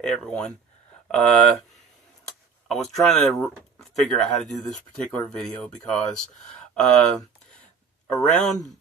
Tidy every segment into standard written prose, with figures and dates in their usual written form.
Hey everyone. Uh, I was trying to figure out how to do this particular video because uh, around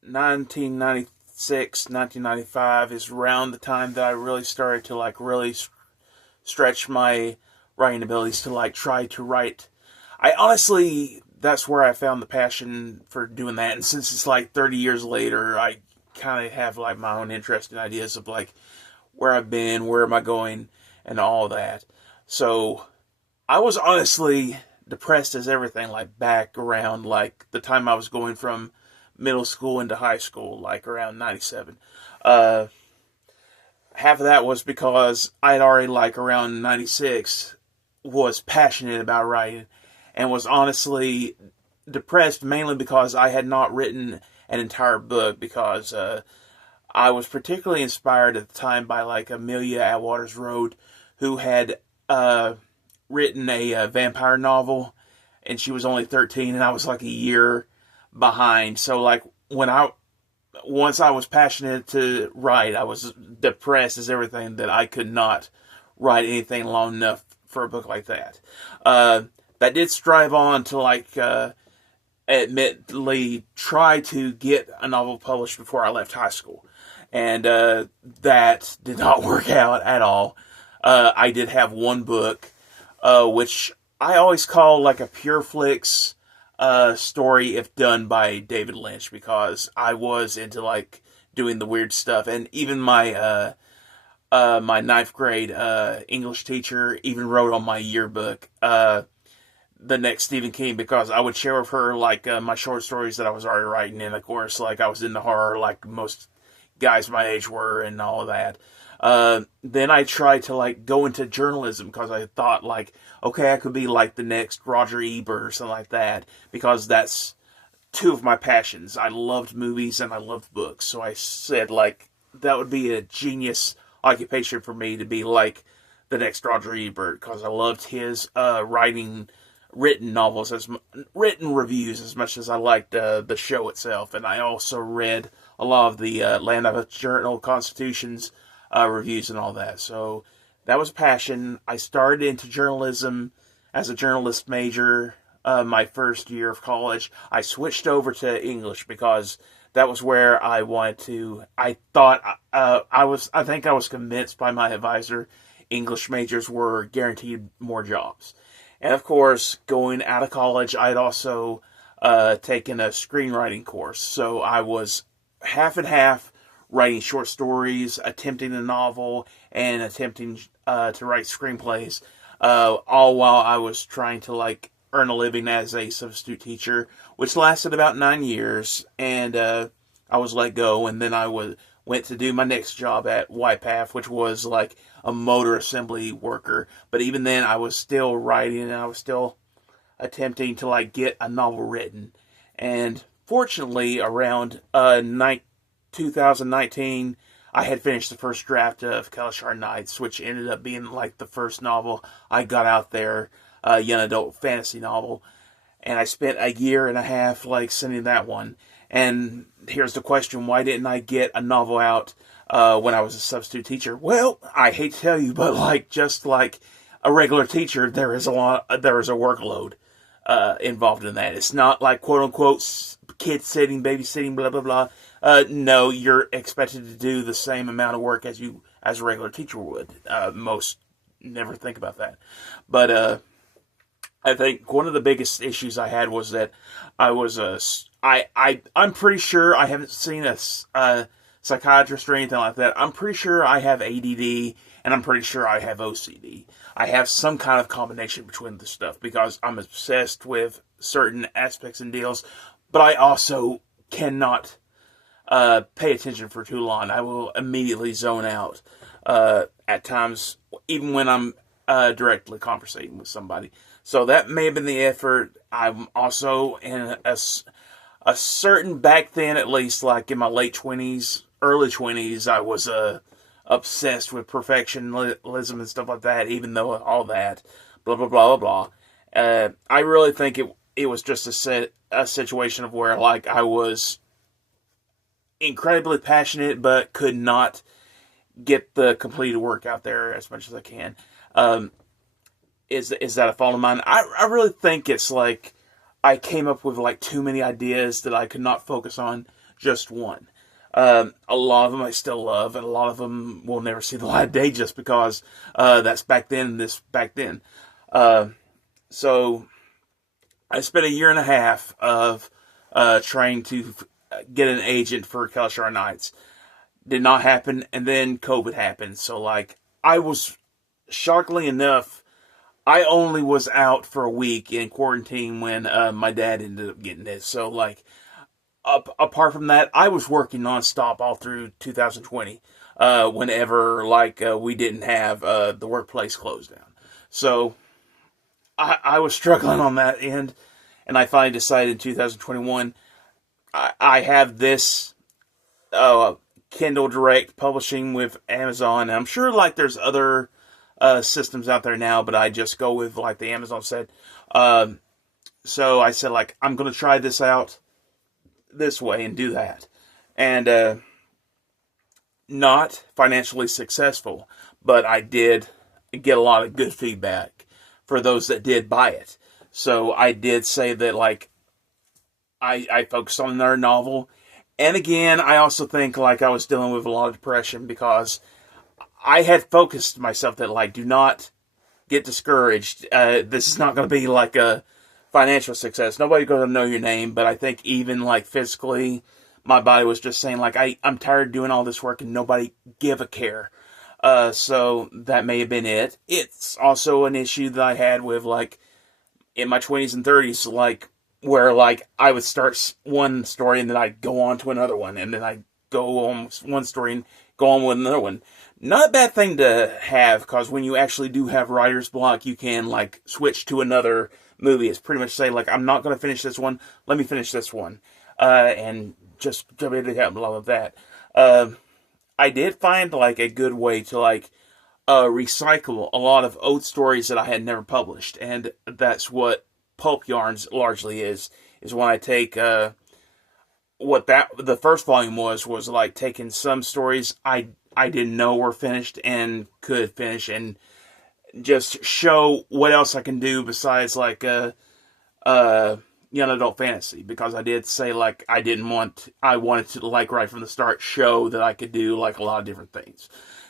1996, 1995 is around the time that I really started to really stretch my writing abilities to try to write. I honestly, that's where I found the passion for doing that. And since it's 30 years later, I kind of have my own interest and ideas of where I've been, where am I going, and all that. So I was honestly depressed as everything, back around the time I was going from middle school into high school, around 97. Uh, Half of that was because I had already, around 96, was passionate about writing and was honestly depressed mainly because I had not written an entire book because I was particularly inspired at the time by Amelia Atwater's Road, who had written a vampire novel, and she was only 13, and I was a year behind. So when I once I was passionate to write, I was depressed as everything that I could not write anything long enough for a book like that. That did strive on to admittedly try to get a novel published before I left high school. And that did not work out at all. I did have one book, which I always call a pure flicks story if done by David Lynch, because I was into doing the weird stuff. And even my ninth grade English teacher even wrote on my yearbook the next Stephen King, because I would share with her my short stories that I was already writing, and of course I was into horror like most guys my age were and all of that. Then I tried to go into journalism because I thought okay, I could be the next Roger Ebert or something like that, because that's two of my passions. I loved movies and I loved books, so I said that would be a genius occupation for me to be the next Roger Ebert, because I loved his written novels, as written reviews, as much as I liked the show itself. And I also read a lot of the Land of Journal Constitutions reviews and all that. So that was a passion. I started into journalism as a journalist major my first year of college. I switched over to English because that was where I wanted to. I thought I think I was convinced by my advisor English majors were guaranteed more jobs. And of course, going out of college, I'd also taken a screenwriting course. So I was half and half, writing short stories, attempting a novel, and attempting to write screenplays, all while I was trying to earn a living as a substitute teacher, which lasted about 9 years. And I was let go, and then went to do my next job at YPAF, which was a motor assembly worker. But even then, I was still writing, and I was still attempting to get a novel written. And fortunately, around 2019, I had finished the first draft of Kalashar Nights, which ended up being the first novel I got out there, a young adult fantasy novel. And I spent a year and a half sending that one. And here's the question: why didn't I get a novel out when I was a substitute teacher? Well, I hate to tell you, but just like a regular teacher, there is a workload involved in that. It's not quote unquote kid sitting, babysitting, blah blah blah. No, you're expected to do the same amount of work as a regular teacher would. Most never think about that, but I think one of the biggest issues I had was that I'm pretty sure I haven't seen a psychiatrist or anything like that. I'm pretty sure I have ADD, and I'm pretty sure I have OCD. I have some kind of combination between the stuff because I'm obsessed with certain aspects and deals, but I also cannot pay attention for too long. I will immediately zone out at times, even when I'm directly conversating with somebody. So that may have been the effort. I'm also in a certain, back then at least, in my late 20s, early 20s, I was obsessed with perfectionism and stuff like that, even though all that, blah, blah, blah, blah, blah. I really think it was just a situation of where, I was incredibly passionate, but could not get the completed work out there as much as I can. Um, is that a fault of mine? I really think it's like I came up with like too many ideas that I could not focus on just one. A lot of them I still love, and a lot of them will never see the light of day just because that's back then and this back then. Uh, so I spent a year and a half of trying to get an agent for Kelshire Nights. Did not happen, and then COVID happened. So like I was shockingly enough, I only was out for a week in quarantine when my dad ended up getting it. So like apart from that, I was working nonstop all through 2020. Whenever like we didn't have the workplace closed down. So I was struggling on that end, and I finally decided in 2021 I have this uh, Kindle Direct publishing with Amazon. And I'm sure like there's other systems out there now, but I just go with like the Amazon said. Um, so I said like I'm gonna try this out this way and do that, and not financially successful, but I did get a lot of good feedback for those that did buy it. So I did say that like I focused on their novel. And again, I also think like I was dealing with a lot of depression because I had focused myself that like do not get discouraged. This is not going to be like a financial success. Nobody's going to know your name, but I think even like physically, my body was just saying like I'm tired of doing all this work and nobody give a care. So that may have been it. It's also an issue that I had with like in my 20s and 30s, like where like I would start one story and then I'd go on to another one, and then I'd go on one story and go on with another one. Not a bad thing to have, because when you actually do have writer's block, you can like switch to another movie. It's pretty much say like I'm not going to finish this one. Let me finish this one, and just jump into that, blah blah that. I did find like a good way to like recycle a lot of old stories that I had never published, and that's what pulp yarns largely is when I take what that the first volume was like taking some stories I didn't know were finished and could finish, and just show what else I can do besides like young adult fantasy, because I did say like I wanted to like right from the start show that I could do like a lot of different things.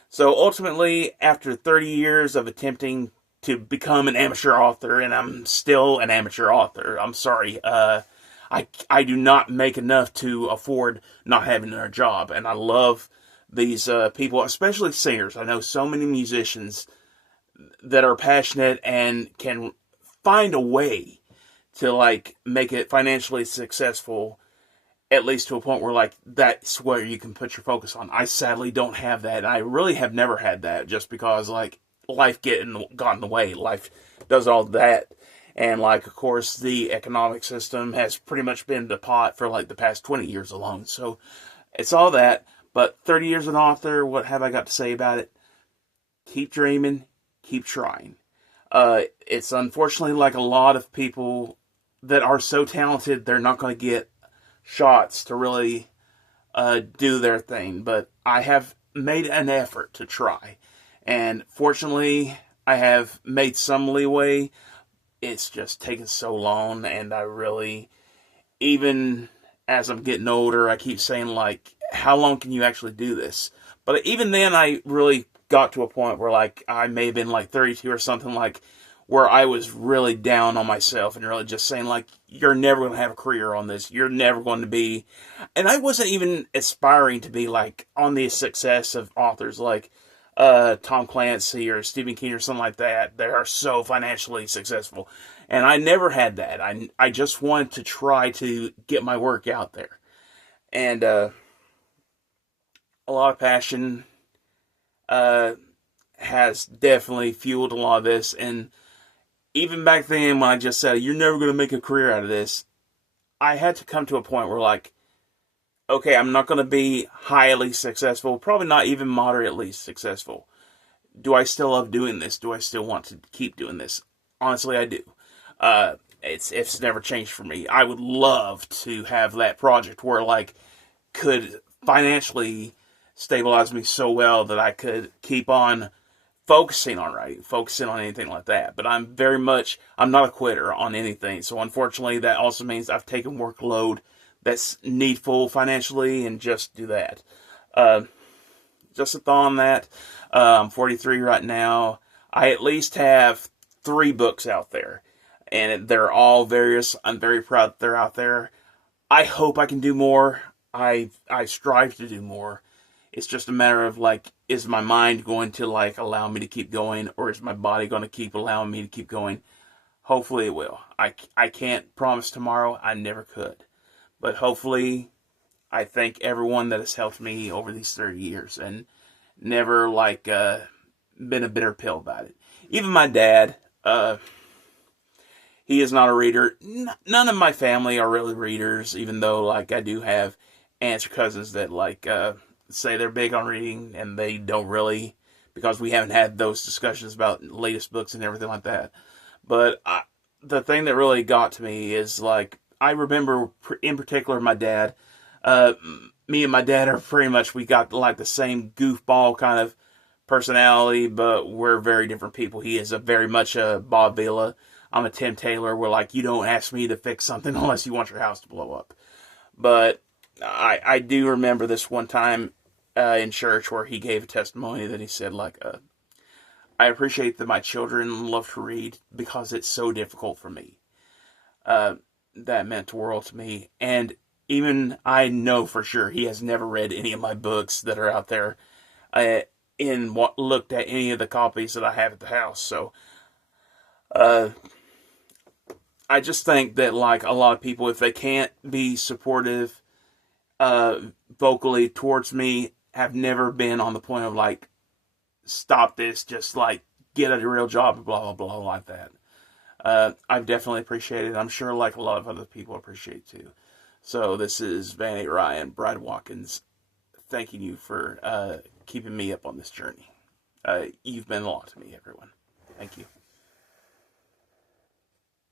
So ultimately, after 30 years of attempting to become an amateur author, and I'm still an amateur author, I'm sorry, I do not make enough to afford not having a job, and I love these people, especially singers. I know so many musicians that are passionate and can find a way to like make it financially successful, at least to a point where like that's where you can put your focus on. I sadly don't have that. I really have never had that, just because like life got in the way. Life does all that, and like of course the economic system has pretty much been the pot for like the past 20 years alone. So it's all that. But 30 years as an author, what have I got to say about it? Keep dreaming, keep trying. It's unfortunately like a lot of people that are so talented, they're not going to get shots to really do their thing. But I have made an effort to try. And fortunately, I have made some leeway. It's just taken so long, and I really, even as I'm getting older, I keep saying, like, how long can you actually do this? But even then, I really got to a point where, like, I may have been, like, 32 or something, like, where I was really down on myself and really just saying, like, you're never going to have a career on this. You're never going to be... And I wasn't even aspiring to be, like, on the success of authors like Tom Clancy or Stephen King or something like that. They are so financially successful. And I never had that. I just wanted to try to get my work out there. And a lot of passion has definitely fueled a lot of this. And even back then when I just said, you're never going to make a career out of this, I had to come to a point where, like, okay, I'm not going to be highly successful, probably not even moderately successful. Do I still love doing this? Do I still want to keep doing this? Honestly, I do. It's never changed for me. I would love to have that project where, like, could financially stabilized me so well that I could keep on focusing on writing, focusing on anything like that. But I'm not a quitter on anything. So unfortunately, that also means I've taken workload that's needful financially and just do that. Uh, just a thought on that. I'm 43 right now. I at least have 3 books out there, and they're all various. I'm very proud that they're out there. I hope I can do more. I strive to do more. It's just a matter of like, is my mind going to like allow me to keep going, or is my body going to keep allowing me to keep going? Hopefully it will. I can't promise tomorrow. I never could. But hopefully, I thank everyone that has helped me over these 30 years and never like been a bitter pill about it. Even my dad, he is not a reader. None of my family are really readers, even though like I do have aunts or cousins that like say they're big on reading and they don't really, because we haven't had those discussions about latest books and everything like that. But the thing that really got to me is like I remember in particular my dad. Uh, Me and my dad are pretty much, we got like the same goofball kind of personality, but we're very different people. He is a very much a Bob Vila. I'm a Tim Taylor. We're like, you don't ask me to fix something unless you want your house to blow up. But I do remember this one time in church where he gave a testimony that he said like, I appreciate that my children love to read because it's so difficult for me. Uh, that meant the world to me. And even I know for sure he has never read any of my books that are out there, in what looked at any of the copies that I have at the house. So, uh, I just think that like a lot of people, if they can't be supportive, uh, vocally towards me, have never been on the point of like, stop this, just like get a real job, blah, blah, blah, like that. I've definitely appreciated it. I'm sure like a lot of other people appreciate it too. So this is Vanny Ryan, Brad Watkins, thanking you for keeping me up on this journey. You've been a lot to me, everyone. Thank you.